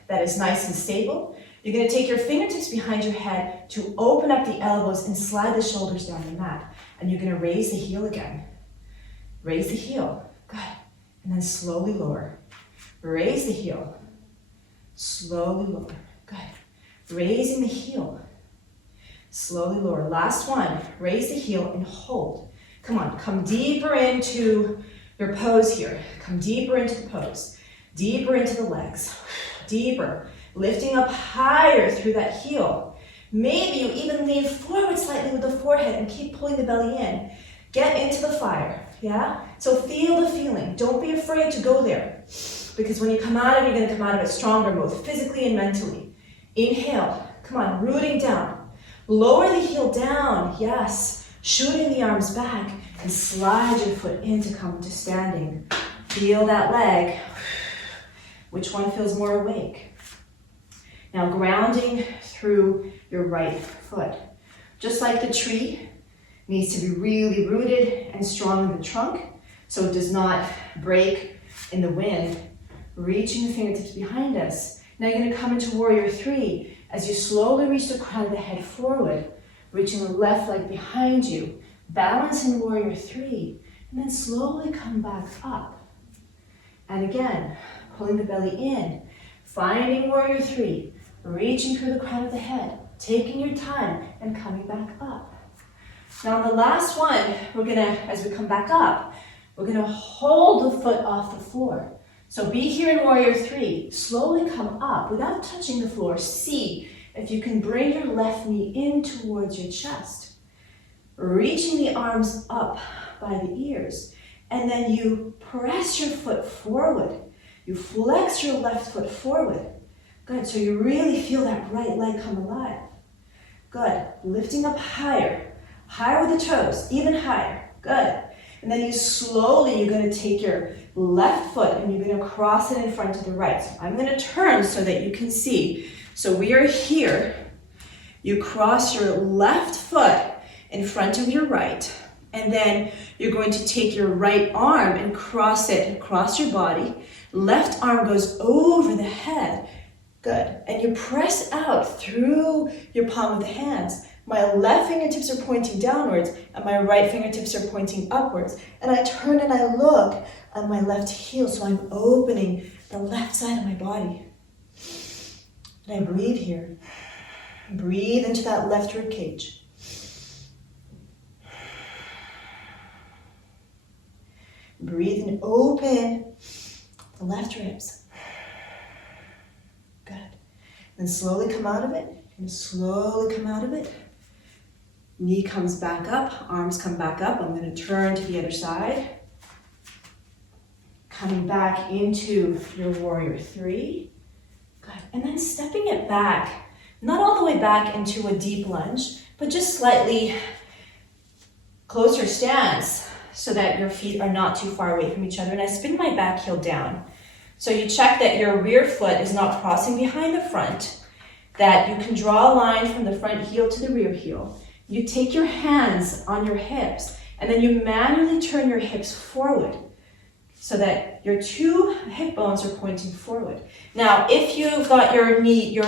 that is nice and stable. You're going to take your fingertips behind your head to open up the elbows and slide the shoulders down the mat. And you're going to raise the heel again. Raise the heel. Good. And then slowly lower. Raise the heel. Slowly lower. Good. Raising the heel. Slowly lower. Last one. Raise the heel and hold. Come on. Come deeper into your pose here. Come deeper into the pose. Deeper into the legs. Deeper. Lifting up higher through that heel. Maybe you even lean forward slightly with the forehead and keep pulling the belly in. Get into the fire. yeah? So feel the feeling. Don't be afraid to go there, because when you come out of it, you're gonna come out of it stronger, both physically and mentally. Inhale, come on, rooting down. Lower the heel down, yes. Shooting the arms back and slide your foot in to come to standing. Feel that leg. Which one feels more awake? Now grounding through your right foot. Just like the tree needs to be really rooted and strong in the trunk so it does not break in the wind. Reaching the fingertips behind us. Now you're going to come into Warrior 3 as you slowly reach the crown of the head forward, reaching the left leg behind you, balance in Warrior 3, and then slowly come back up. And again, pulling the belly in, finding Warrior 3, reaching through the crown of the head, taking your time and coming back up. Now on the last one, we're going to, as we come back up, we're going to hold the foot off the floor. So be here in Warrior 3, slowly come up without touching the floor. See if you can bring your left knee in towards your chest. Reaching the arms up by the ears. And then you press your foot forward. You flex your left foot forward. Good, so you really feel that right leg come alive. Good, lifting up higher. Higher with the toes, even higher. Good. And then you're going to take your left foot and you're going to cross it in front of the right. So I'm going to turn so that you can see. So we are here. You cross your left foot in front of your right. And then you're going to take your right arm and cross it across your body. Left arm goes over the head. Good. And you press out through your palm of the hands. My left fingertips are pointing downwards and my right fingertips are pointing upwards. And I turn and I look at my left heel, so I'm opening the left side of my body. And I breathe here. Breathe into that left rib cage. Breathe and open the left ribs. Good. Then slowly come out of it, and slowly come out of it. Knee comes back up, arms come back up. I'm going to turn to the other side. Coming back into your Warrior 3. Good. And then stepping it back, not all the way back into a deep lunge, but just slightly closer stance so that your feet are not too far away from each other. And I spin my back heel down. So you check that your rear foot is not crossing behind the front, that you can draw a line from the front heel to the rear heel. You take your hands on your hips, and then you manually turn your hips forward so that your two hip bones are pointing forward. Now, if you've got your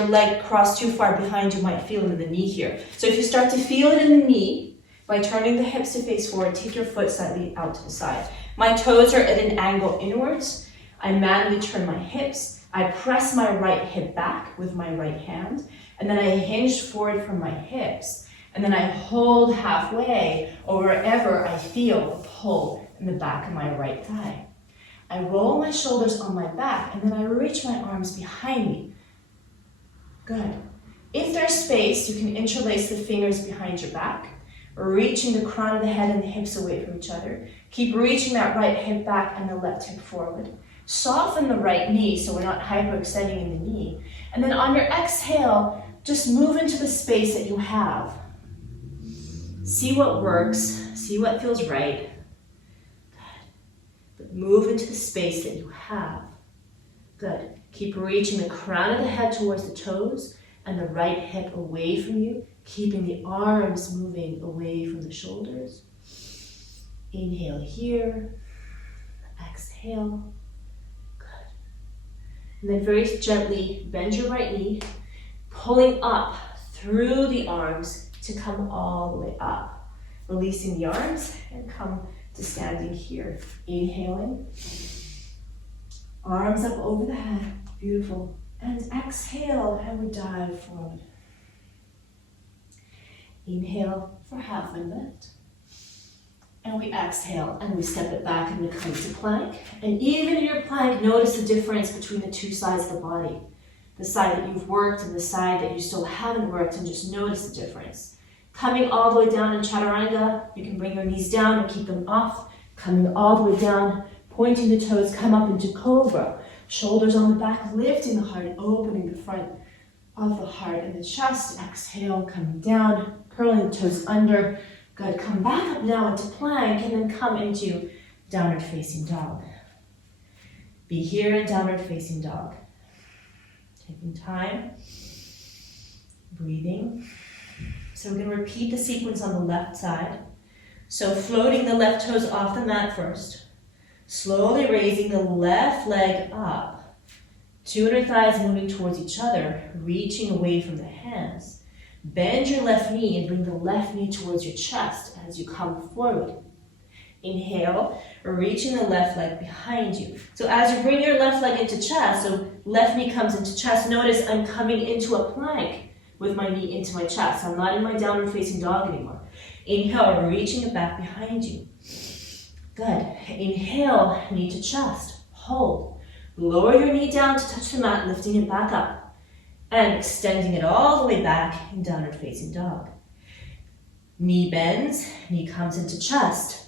leg crossed too far behind, you might feel it in the knee here. So if you start to feel it in the knee, by turning the hips to face forward, take your foot slightly out to the side. My toes are at an angle inwards. I manually turn my hips. I press my right hip back with my right hand, and then I hinge forward from my hips. And then I hold halfway or wherever I feel a pull in the back of my right thigh. I roll my shoulders on my back and then I reach my arms behind me. Good. If there's space, you can interlace the fingers behind your back, reaching the crown of the head and the hips away from each other. Keep reaching that right hip back and the left hip forward. Soften the right knee so we're not hyperextending in the knee. And then on your exhale, just move into the space that you have. See what works, see what feels right. Good. But move into the space that you have. Good. Keep reaching the crown of the head towards the toes and the right hip away from you, keeping the arms moving away from the shoulders. Inhale here, exhale. Good. And then very gently bend your right knee, pulling up through the arms to come all the way up. Releasing the arms and come to standing here. Inhaling. Arms up over the head. Beautiful. And exhale, and we dive forward. Inhale for half a lift. And we exhale, and we step it back and we come to plank. And even in your plank, notice the difference between the two sides of the body. The side that you've worked and the side that you still haven't worked, and just notice the difference. Coming all the way down in chaturanga, you can bring your knees down and keep them off. Coming all the way down, pointing the toes, come up into cobra. Shoulders on the back, lifting the heart, opening the front of the heart and the chest. Exhale, coming down, curling the toes under. Good, come back up now into plank and then come into downward facing dog. Be here in downward facing dog. Taking time, breathing. So we're going to repeat the sequence on the left side. So floating the left toes off the mat first. Slowly raising the left leg up. Two inner thighs moving towards each other, reaching away from the hands. Bend your left knee and bring the left knee towards your chest as you come forward. Inhale, reaching the left leg behind you. So as you bring your left leg into chest, so left knee comes into chest, notice I'm coming into a plank with my knee into my chest. I'm not in my downward facing dog anymore. Inhale, reaching it back behind you. Good. Inhale, knee to chest. Hold. Lower your knee down to touch the mat, lifting it back up. And extending it all the way back in downward facing dog. Knee bends, knee comes into chest.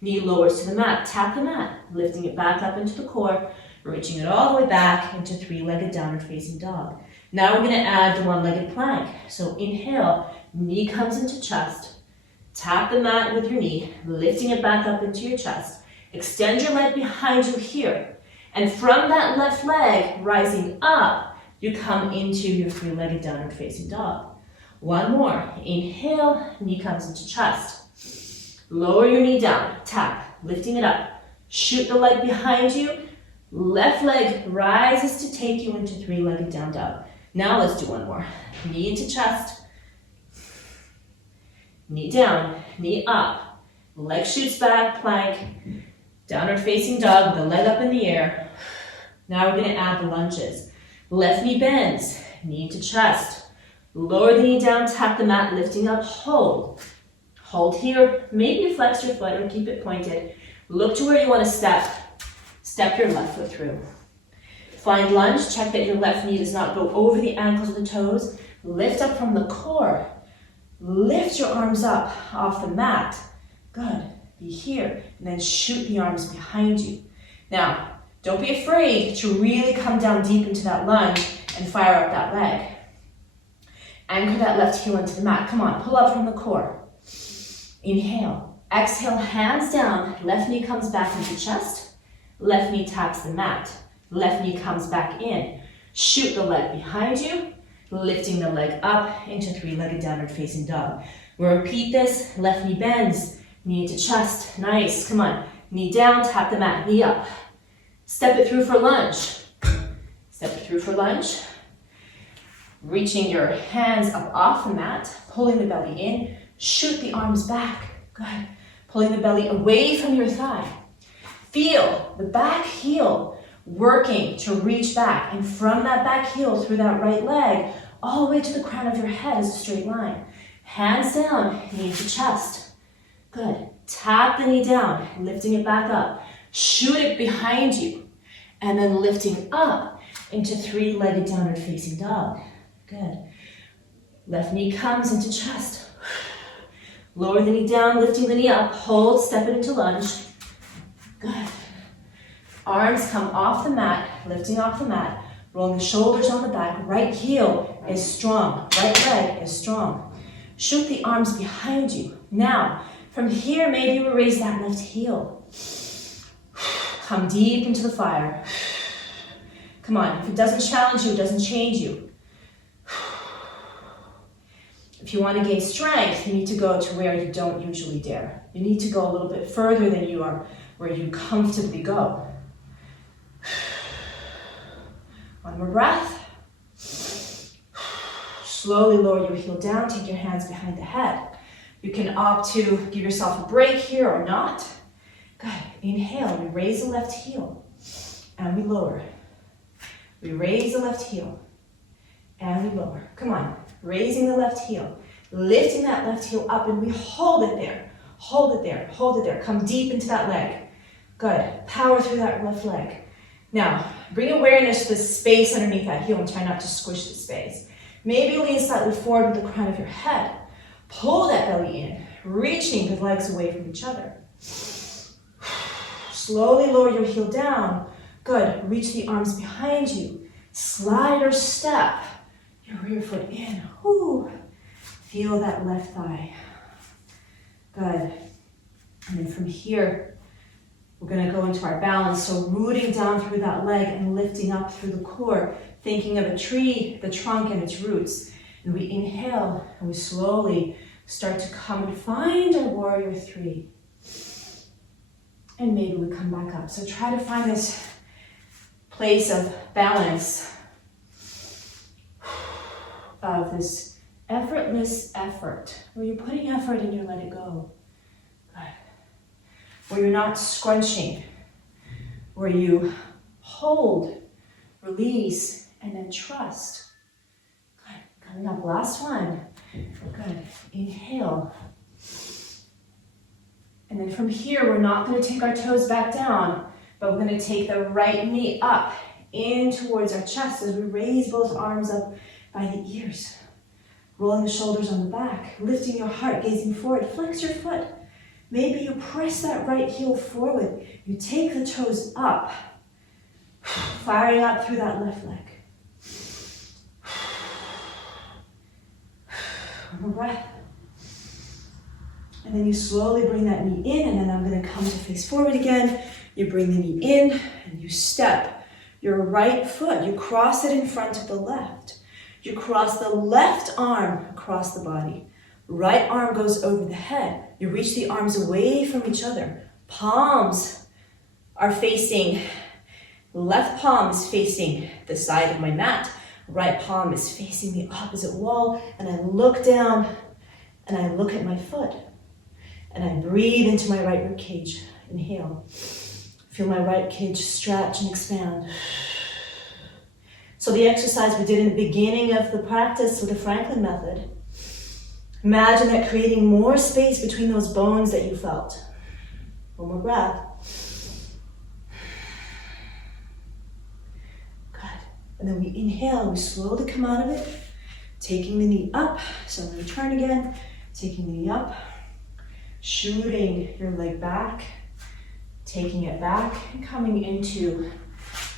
Knee lowers to the mat, tap the mat, lifting it back up into the core, reaching it all the way back into three-legged downward facing dog. Now we're going to add the one-legged plank. So inhale, knee comes into chest, tap the mat with your knee, lifting it back up into your chest. Extend your leg behind you here. And from that left leg, rising up, you come into your three-legged downward facing dog. One more. Inhale, knee comes into chest. Lower your knee down, tap, lifting it up. Shoot the leg behind you. Left leg rises to take you into three-legged down dog. Now let's do one more. Knee into chest. Knee down, knee up. Leg shoots back, plank. Downward facing dog with the leg up in the air. Now we're going to add the lunges. Left knee bends, knee to chest. Lower the knee down, tap the mat, lifting up, hold. Hold here, maybe you flex your foot or keep it pointed. Look to where you want to step. Step your left foot through. Find lunge, check that your left knee does not go over the ankles or the toes. Lift up from the core. Lift your arms up off the mat. Good, be here. And then shoot the arms behind you. Now, don't be afraid to really come down deep into that lunge and fire up that leg. Anchor that left heel into the mat. Come on, pull up from the core. Inhale. Exhale, hands down. Left knee comes back into chest. Left knee taps the mat. Left knee comes back in. Shoot the leg behind you. Lifting the leg up into three-legged downward facing dog. We'll repeat this. Left knee bends. Knee to chest. Nice. Come on. Knee down, tap the mat. Knee up. Step it through for lunge. Step it through for lunge. Reaching your hands up off the mat. Pulling the belly in. Shoot the arms back. Good. Pulling the belly away from your thigh. Feel the back heel working to reach back. And from that back heel through that right leg, all the way to the crown of your head is a straight line. Hands down, knee to chest. Good. Tap the knee down, lifting it back up. Shoot it behind you. And then lifting up into three-legged downward facing dog. Good. Left knee comes into chest. Lower the knee down, lifting the knee up. Hold, step it into lunge. Good. Arms come off the mat, lifting off the mat. Rolling the shoulders on the back. Right heel is strong. Right leg is strong. Shoot the arms behind you. Now, from here, maybe we raise that left heel. Come deep into the fire. Come on, if it doesn't challenge you, it doesn't change you. If you want to gain strength, you need to go to where you don't usually dare. You need to go a little bit further than you are, where you comfortably go. One more breath. Slowly lower your heel down, take your hands behind the head. You can opt to give yourself a break here or not. Good. Inhale, we raise the left heel and we lower. We raise the left heel and we lower. Come on, raising the left heel, lifting that left heel up and we hold it there. Hold it there, hold it there. Come deep into that leg. Good. Power through that left leg. Now, bring awareness to the space underneath that heel and try not to squish the space. Maybe lean slightly forward with the crown of your head. Pull that belly in, reaching the legs away from each other. slowly lower your heel down. Good. Reach the arms behind you. Slide or step your rear foot in. Woo. Feel that left thigh. Good. And then from here, we're going to go into our balance. So rooting down through that leg and lifting up through the core, thinking of a tree, the trunk and its roots. And we inhale and we slowly start to come and find our warrior three. And maybe we come back up. So try to find this place of balance, of this effortless effort, where you're putting effort and you let it go. Good. Where you're not scrunching, where you hold, release, and then trust. Good. Coming up, last one. Good. Inhale. And then from here, we're not going to take our toes back down, but we're going to take the right knee up in towards our chest as we raise both arms up by the ears. Rolling the shoulders on the back, lifting your heart, gazing forward. Flex your foot. Maybe you press that right heel forward. You take the toes up, firing up through that left leg. One more breath. And then you slowly bring that knee in, and then I'm going to come to face forward again. You bring the knee in, and you step your right foot. You cross it in front of the left. You cross the left arm across the body. Right arm goes over the head. You reach the arms away from each other. Palms are facing, left palm is facing the side of my mat. Right palm is facing the opposite wall. And I look down, and I look at my foot. And I breathe into my right rib cage. Inhale. Feel my right cage stretch and expand. So the exercise we did in the beginning of the practice with the Franklin method, imagine that creating more space between those bones that you felt. One more breath. Good. And then we inhale, we slowly come out of it, taking the knee up. So I'm going to turn again, taking the knee up, shooting your leg back, taking it back, and coming into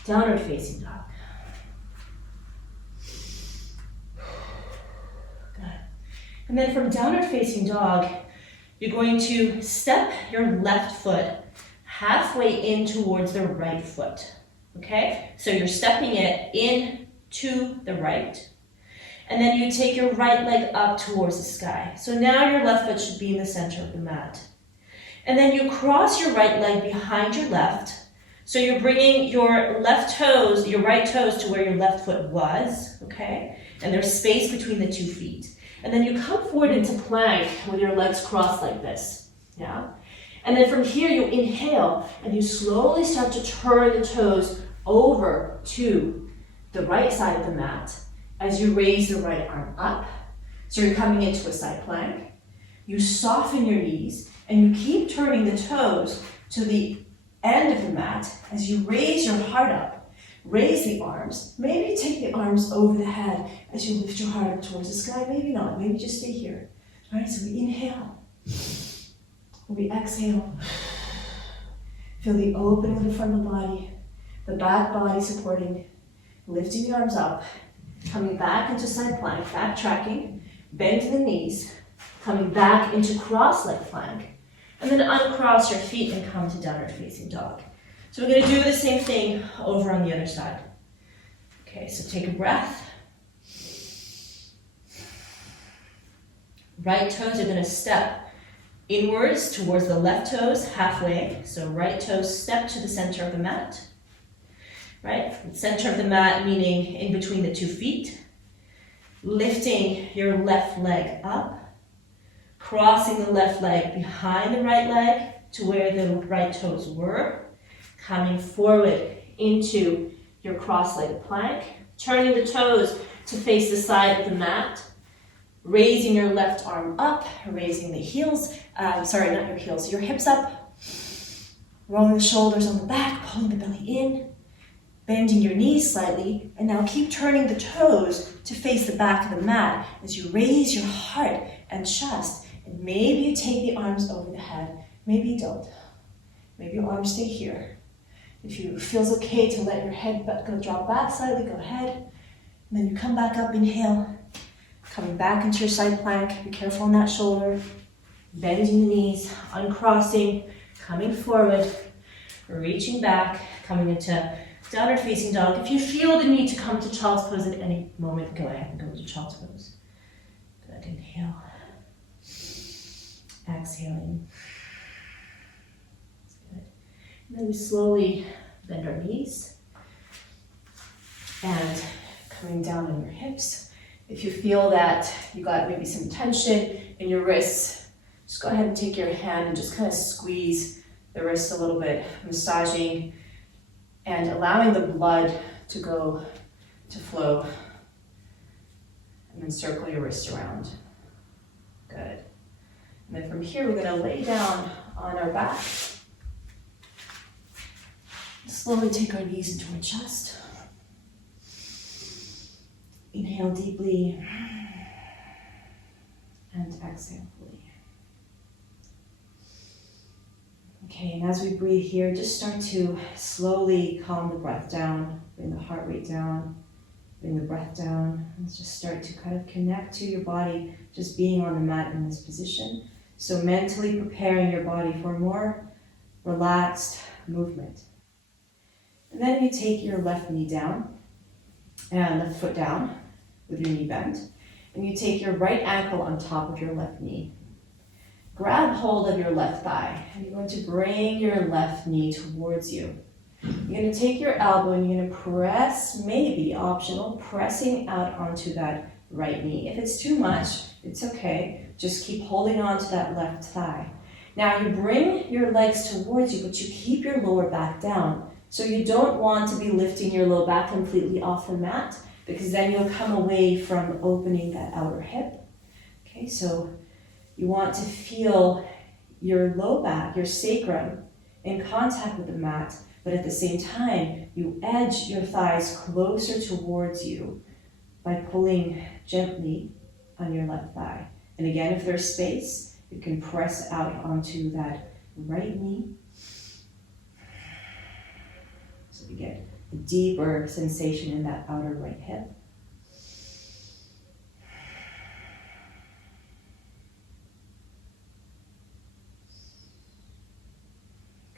downward facing dog. Good. And then from downward facing dog, you're going to step your left foot halfway in towards the right foot. Okay? So you're stepping it in to the right. And then you take your right leg up towards the sky. So now your left foot should be in the center of the mat. And then you cross your right leg behind your left. So you're bringing your left toes, your right toes to where your left foot was, okay? And there's space between the 2 feet. And then you come forward into plank with your legs crossed like this, yeah? And then from here you inhale and you slowly start to turn the toes over to the right side of the mat as you raise the right arm up. So you're coming into a side plank. You soften your knees and you keep turning the toes to the end of the mat as you raise your heart up. Raise the arms. Maybe take the arms over the head as you lift your heart up towards the sky. Maybe not. Maybe just stay here. All right, so we inhale. We exhale. Feel the opening of the front of the body, the back body supporting, lifting the arms up, coming back into side plank, backtracking, bend the knees, coming back into cross-leg plank, and then uncross your feet and come to downward facing dog. So we're going to do the same thing over on the other side. Okay, so take a breath. Right toes are going to step inwards towards the left toes halfway. So right toes step to the center of the mat. Right? Center of the mat meaning in between the 2 feet. Lifting your left leg up. Crossing the left leg behind the right leg to where the right toes were. Coming forward into your cross-legged plank. Turning the toes to face the side of the mat. Raising your left arm up. Raising the heels. Not your heels, your hips up. Rolling the shoulders on the back. Pulling the belly in. Bending your knees slightly. And now keep turning the toes to face the back of the mat as you raise your heart and chest. And maybe you take the arms over the head. Maybe you don't. Maybe your arms stay here. If it feels okay to let your head drop back slightly, go ahead. And then you come back up, inhale. Coming back into your side plank. Be careful on that shoulder. Bending the knees, uncrossing, coming forward, reaching back, coming into downward facing dog. If you feel the need to come to child's pose at any moment, go ahead and go to child's pose. Good, inhale. Exhaling. Good. And then we slowly bend our knees and coming down on your hips. If you feel that you got maybe some tension in your wrists, just go ahead and take your hand and just kind of squeeze the wrists a little bit, massaging and allowing the blood to flow. And then circle your wrists around. Good. And then from here, we're going to lay down on our back. Slowly take our knees into our chest. Inhale deeply and exhale fully. Okay, and as we breathe here, just start to slowly calm the breath down, bring the heart rate down, bring the breath down, and just start to kind of connect to your body, just being on the mat in this position. So mentally preparing your body for more relaxed movement. And then you take your left knee down and left foot down with your knee bent. And you take your right ankle on top of your left knee. Grab hold of your left thigh and you're going to bring your left knee towards you. You're going to take your elbow and you're going to press, maybe optional, pressing out onto that right knee. If it's too much, it's okay. Just keep holding on to that left thigh. Now you bring your legs towards you, but you keep your lower back down. So you don't want to be lifting your low back completely off the mat, because then you'll come away from opening that outer hip. Okay, so you want to feel your low back, your sacrum, in contact with the mat, but at the same time, you edge your thighs closer towards you by pulling gently on your left thigh. And again, if there's space, you can press out onto that right knee. So you get a deeper sensation in that outer right hip.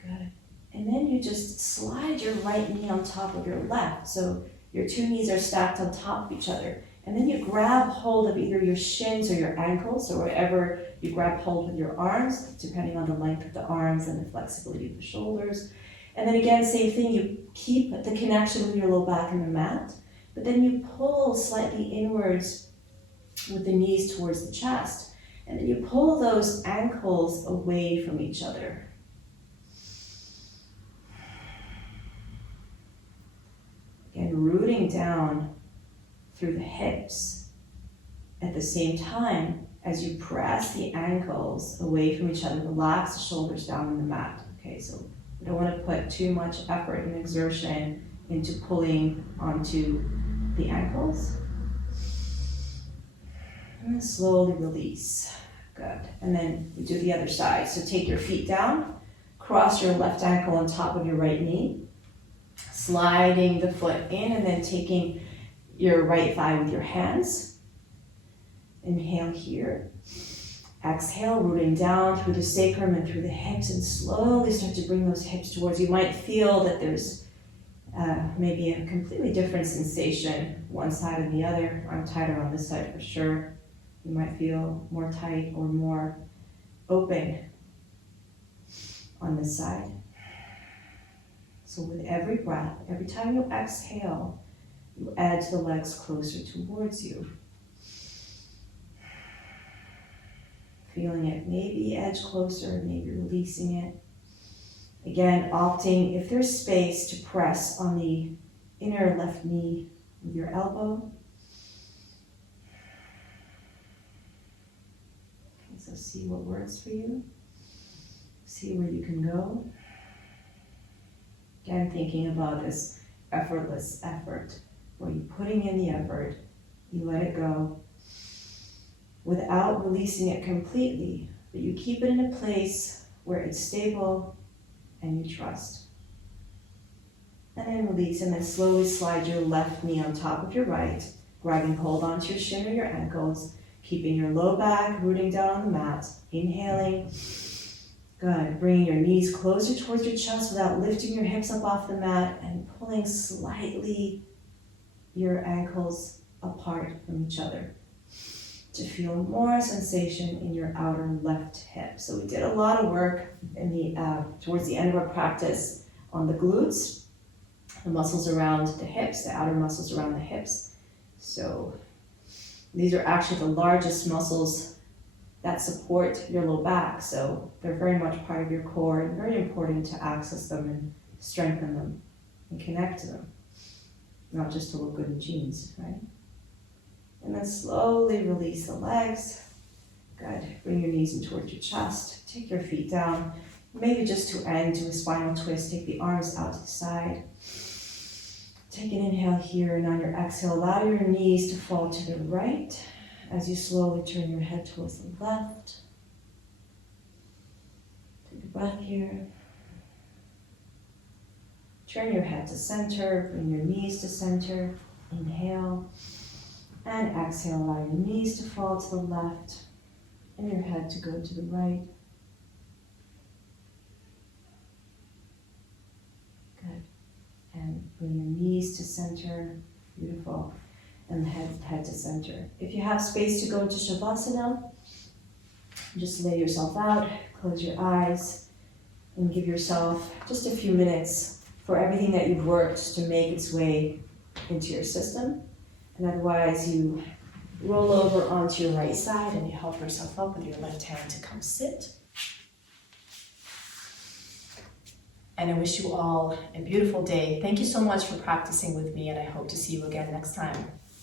Good. And then you just slide your right knee on top of your left. So your two knees are stacked on top of each other. And then you grab hold of either your shins or your ankles, or wherever you grab hold with your arms, depending on the length of the arms and the flexibility of the shoulders. And then again, same thing, you keep the connection with your low back and the mat, but then you pull slightly inwards with the knees towards the chest. And then you pull those ankles away from each other. Again, rooting down through the hips at the same time as you press the ankles away from each other. Relax the shoulders down on the mat. Okay, so we don't want to put too much effort and exertion into pulling onto the ankles. And then slowly release. Good. And then we do the other side. So take your feet down, cross your left ankle on top of your right knee, sliding the foot in, and then taking your right thigh with your hands. Inhale here. Exhale, rooting down through the sacrum and through the hips, and slowly start to bring those hips towards you. You might feel that there's maybe a completely different sensation, one side or the other. I'm tighter on this side for sure. You might feel more tight or more open on this side. So with every breath, every time you exhale, you edge the legs closer towards you. Feeling it, maybe edge closer, maybe releasing it. Again, opting, if there's space, to press on the inner left knee with your elbow. Okay, so see what works for you. See where you can go. Again, thinking about this effortless effort, where you're putting in the effort, you let it go without releasing it completely, but you keep it in a place where it's stable and you trust. And then release, and then slowly slide your left knee on top of your right, grabbing hold onto your shin or your ankles, keeping your low back rooting down on the mat. Inhaling. Good. Bringing your knees closer towards your chest without lifting your hips up off the mat, and pulling slightly your ankles apart from each other to feel more sensation in your outer left hip. So we did a lot of work in the towards the end of our practice on the glutes, the muscles around the hips, the outer muscles around the hips. So these are actually the largest muscles that support your low back. So they're very much part of your core and very important to access them and strengthen them and connect to them. Not just to look good in jeans, right? And then slowly release the legs. Good. Bring your knees in towards your chest. Take your feet down. Maybe just to end to a spinal twist, take the arms out to the side. Take an inhale here, and on your exhale, allow your knees to fall to the right as you slowly turn your head towards the left. Take a breath here. Turn your head to center, bring your knees to center. Inhale. And exhale, allow your knees to fall to the left and your head to go to the right. Good. And bring your knees to center. Beautiful. And head to center. If you have space to go into Shavasana, just lay yourself out, close your eyes, and give yourself just a few minutes for everything that you've worked to make its way into your system. And otherwise, you roll over onto your right side and you help yourself up with your left hand to come sit. And I wish you all a beautiful day. Thank you so much for practicing with me, and I hope to see you again next time.